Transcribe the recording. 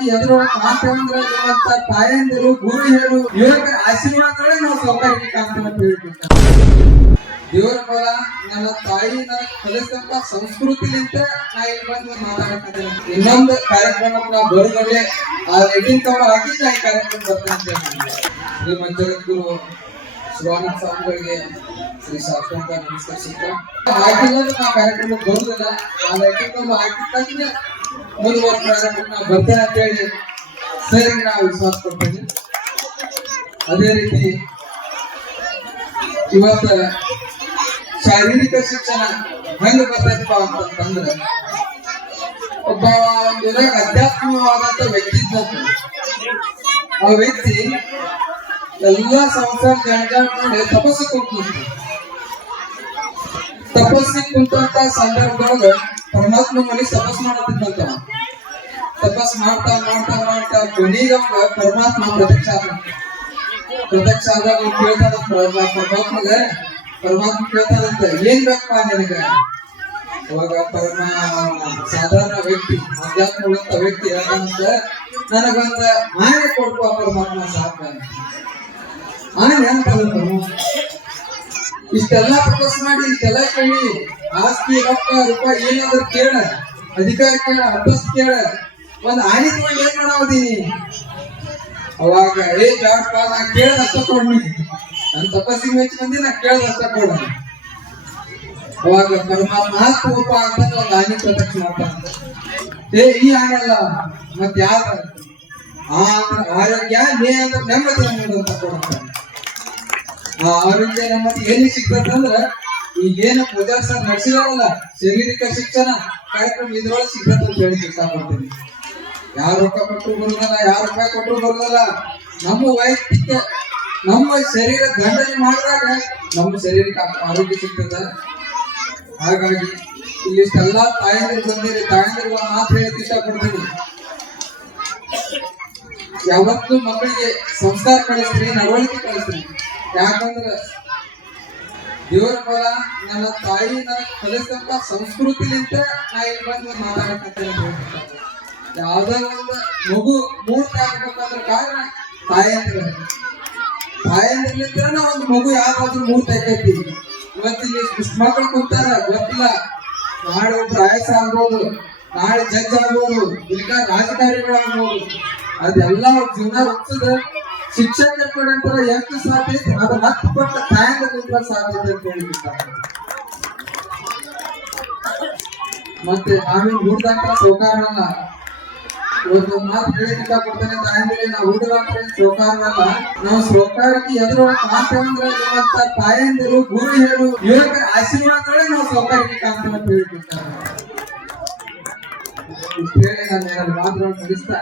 ಸಂಸಾರಕ್ಕೆ ಎದುರು ಕಾಂತೇಂದ್ರ ತಾಯಂದಿರು ಗುರು ಹೇಳು ಯುವಕರ ಆಶೀರ್ವಾದಗಳೇ ನಾವು ಸೌಕರ್ಯಕ್ಕೆ ಕಾಂತೇವೆ ಅಂತ ಹೇಳ್ಬಿಡ್ತಾರೆ. ದೇವರ ಫಲ ನನ್ನ ತಾಯಿ ನನಗೆ ಕಲಿಸಿದಂತ ಸಂಸ್ಕೃತಿಲಿಂತ ನಾ ಇಲ್ಲಿ ಬಂದು ಮಾತಾಡಕ್ಕೆ ಇನ್ನೊಂದು ಕಾರ್ಯಕ್ರಮಕ್ಕೆ ನಾವು ಬರುಗಡೆ ಆ ರೇಟಿಂಗ್ ಕವರ್ ಹಾಕಿ ನಾ ಈ ಕಾರ್ಯಕ್ರಮ ಬರ್ತೇನೆ ಅಂತ ಶ್ರೀಮಂತ ಜಗದ್ಗುರು ಶಿವಾನಂದ ಸ್ವಾಮಿಗಳಿಗೆ ಶ್ರೀ ಶಾಸ್ತ್ರಾಂಗ ನಮಸ್ಕರಿಸುತ್ತಾ ಹಾಕಿಲ್ಲ ನಾ ಕಾರ್ಯಕ್ರಮಕ್ಕೆ ಬರುದಿಲ್ಲ ಆ ರೇಟಿಂಗ್ ಕವರ್ ಹಾಕಿದ್ದಾಗಿನ ಮುಂದುವರೆದ ಕಾರ್ಯಕ್ರಮ ನಾವು ಬರ್ತೇನೆ ಅಂತ ಹೇಳಿ ಸರಿ ನಾವು ವಿಶ್ವಾಸ ಕೊಡ್ತೇನೆ. ಅದೇ ರೀತಿ ಇವತ್ತ ಶಾರೀರಿಕ ಶಿಕ್ಷಣ ಹೆಂಗ ಬರ್ತೈತಪ್ಪ ಅಂತಂದ್ರೆ ಒಬ್ಬ ಒಂದು ಅಧ್ಯಾತ್ಮವಾದಂತ ವ್ಯಕ್ತಿ ಇದ್ದಂತ ಆ ವ್ಯಕ್ತಿ ಎಲ್ಲಾ ಸಂಸಾರ ಜಂಜಾಟ ಮಾಡಿ ತಪಸ್ಸಿಗೆ ಕುಂತ ತಪಸ್ಸಿಗೆ ಕುಂತಂತ ಸಂದರ್ಭದೊಳಗ ಪರಮಾತ್ಮ ಮನೆ ತಪಸ್ ಮಾಡತ್ತಿದ್ದಂತ ತಪಸ್ ಮಾಡ್ತಾ ಮಾಡ್ತಾ ಮಾಡ್ತಾ ಕೊನೆಗ ಪರಮಾತ್ಮ ಪ್ರತ್ಯಕ್ಷ ಆದಾಗ ಕೇಳ್ತಾರ ಪರಮಾತ್ಮ ಕೇಳ್ತಾರಂತ ಏನ್ ಬೇಕಪ್ಪ ನಿನಗ. ಅವಾಗ ಸಾಧಾರಣ ವ್ಯಕ್ತಿ ಅಧ್ಯಾತ್ಮವಂತ ವ್ಯಕ್ತಿ ಹೇಳ್ತಾನಂತ ನನಗೊಂದ ಆನೆ ಕೊಡ್ಪ ಪರಮಾತ್ಮ ಸಾಕ ಆನೆ ಅಂತ ಇಷ್ಟೆಲ್ಲಾ ತಪಸ್ ಮಾಡಿ ಇಷ್ಟೆಲ್ಲ ಕೇಳಿ ಆಸ್ತಿ ರೊಕ್ಕ ರೂಪಾಯಿ ಏನಾದ್ರು ಕೇಳ ಅಧಿಕಾರ ಕೇಳ ಅಭ್ಯಾಸ ಕೇಳ ಒಂದ್ ಆನೆ ತಗೊಂಡು ಏನ್ ಮಾಡಾವದೀನಿ. ಅವಾಗ ಬ್ಯಾಡಪ್ಪ ನಾ ಕೇಳದಷ್ಟ ಕೊಡ್ನಿ ನನ್ ತಪಸ್ಸಿಗೆ ಮೆಚ್ಚಿ ಬಂದಿ ನಾ ಕೇಳದಷ್ಟ ಕೊಡ. ಅವಾಗ ಪರಮಾತ್ಮ ಆತ್ಮಪ್ಪ ಅಂತ ಒಂದು ಆನೆ ಪ್ರತ್ಯಕ್ಷ ಮಾಡ್ತಾನೆ. ಈ ಆನೆ ಅಲ್ಲ ಮತ್ ಯಾರ ಆರೋಗ್ಯ ನೇ ಅಂದ್ರೆ ನೆಮ್ಮದಿ ಅನ್ನೋದಂತ ಕೊಡ್ತಾನೆ. ಆ ಆರೋಗ್ಯ ನೆಮ್ಮದಿ ಎಲ್ಲಿ ಸಿಗ್ತದಂದ್ರ ಈಗೇನು ಪೂಜಾ ಸರ್ ನಡೆಸಿದಾರಲ್ಲ ಶಾರೀರಿಕ ಶಿಕ್ಷಣ ಕಾರ್ಯಕ್ರಮ ಇದ್ರೊಳಗೆ ಸಿಗ್ತಂತ ಅಂತ ಹೇಳಿ ಇಷ್ಟಪಡ್ತೀನಿ. ಯಾರು ರೊಕ್ಕ ಕೊಟ್ಟರು ಬರುದಲ್ಲ ಯಾರು ರೂಪಾಯಿ ಕೊಟ್ಟರು ಬರುದಲ್ಲ ನಮ್ಮ ವೈಯಕ್ತಿಕ ನಮ್ಮ ಶರೀರ ದಂಡನೆ ಮಾಡಿದಾಗ ನಮ್ಮ ಶರೀರಕ್ಕೆ ಆರೋಗ್ಯ ಸಿಗ್ತದ. ಹಾಗಾಗಿ ಇಲ್ಲಿಷ್ಟೆಲ್ಲಾ ತಾಯಂದಿರು ಬಂದಿರಿ ತಾಯಂದಿರು ಒಂದು ಮಾತು ಹೇಳಕ್ ಇಷ್ಟಪಡ್ತೀನಿ. ಯಾವತ್ತು ಮಕ್ಕಳಿಗೆ ಸಂಸ್ಕಾರ ಕಳಿಸ್ರಿ ನಡವಳಿಕೆ ಕಳಿಸ್ರಿ. ಯಾಕಂದ್ರೆ ದೇವರ ಫಲ ನನ್ನ ತಾಯಿ ನನಗೆ ಕಲಿಸಿದಂತ ಸಂಸ್ಕೃತಿಲಿಂತ ನಾ ಇಲ್ಲಿ ಬಂದು ಮಾತಾಡಕ್ಕೆ ಯಾವ್ದೋ ಒಂದು ಮಗು ಮೂರ್ತಿ ಆಗ್ಬೇಕಂದ್ರೆ ಕಾರಣ ತಾಯಂದ್ರಲಿಂದ ಒಂದು ಮಗು ಯಾವ್ದಾದ್ರು ಮೂರ್ತಿ ಆಕೈತಿ. ಇವತ್ತಿಲ್ಲಿ ಇಷ್ಟು ಮಕ್ಕಳು ಕುಂತಾರ ಗೊತ್ತಿಲ್ಲ ನಾಳೆ ಒಬ್ರು ಆಯಸ ಆಗ್ಬೋದು, ನಾಳೆ ಜಡ್ಜ್ ಆಗ್ಬೋದು, ಈಗ ರಾಜಕಾರಣಿಗಳಾಗ್ಬೋದು. ಅದೆಲ್ಲ ಜೀವನ ರೂಪಿಸದ ಶಿಕ್ಷಕರ ಕಡೆ ಅಂತಾರ ಎಷ್ಟು ಸಾಧ್ಯ ಐತಿ ಅದ್ರ 10 ಪಟ್ಟು ತಾಯಂದ್ರ ಸಾಧ್ಯತೆ ಅಂತ ಹೇಳಿಬಿಡ್ತಾರೆ. ಮತ್ತೆ ನಾವೇನು ಹುಡ್ದಂತ ಸೌಕಾರನಲ್ಲ. ಒಂದು ಮಾತು ಹೇಳಕ್ ಇಷ್ಟಪಡ್ತೇನೆ ತಾಯಂದಿರಿಗೆ ನಾವು ಹುಡುಗರ ಸೌಕಾರನಲ್ಲ. ನಾವು ಸೌಕಾರಕ್ಕೆ ಎದುರು ಕಾಂತೇಂದ್ರ ತಾಯಂದಿರು ಗುರು ಹೇಳು ಯುವಕರ ಆಶೀರ್ವಾದಗಳೇ ನಾವು ಸೌಕಾರಕ್ಕೆ ಕಾಂತೇವೆ ಅಂತ ಹೇಳ್ಬಿಡ್ತಾರೆ. ಇಷ್ಟು ಹೇಳಿ ನಾನು ಎರಡು ಮಾತುಗಳನ್ನು ಮುಗಿಸ್ತಾ